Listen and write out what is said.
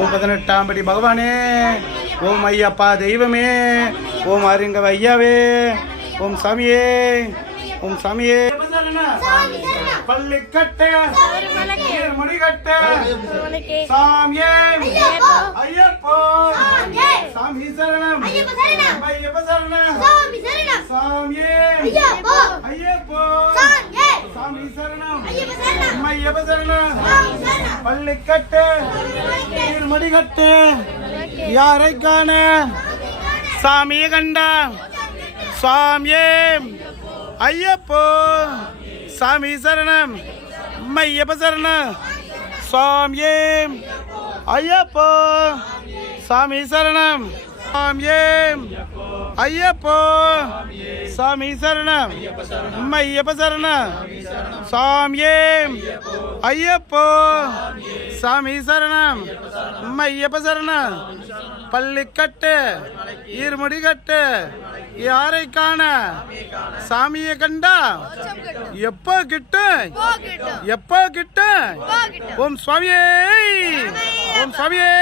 ஓம் 18ஆம் படி பகவானே, ஓம் ஐயப்பா தெய்வமே, ஓம் அருங்க ஐயாவே, ஓம் சாமியே, ஓம் சாமியே. பள்ளிக்கட்ட முடிகட்ட சாமியே, ஐயப்போ சாமி சரணம், ஐயப்ப சரணம், சாமியே, ஐயப்போ சாமி சரணம், ஐயப்ப சரணம். பள்ளிக்கட்ட முடிகட்ட யாரை காண சாமியை கண்டா, சாமியே, ஐயப்போ சாமி சரணம், ஐயப்ப சரணம், சாமியே, ஐயப்போ சாமி சரணம், சாமியே, ஐயப்போ சாமி சரணம், ஐயப்ப சரணம், சாமியே, ஐயப்போ சாமி சரணம், ஐயப்ப சரணம். பள்ளிக்கட்டு ஈர்முடிகட்டு யாரை காண சாமியை கண்டா, எப்போ கிட்டு எப்போ கிட்டு. ஓம் சுவாமியே, ஓம் சுவாமியே.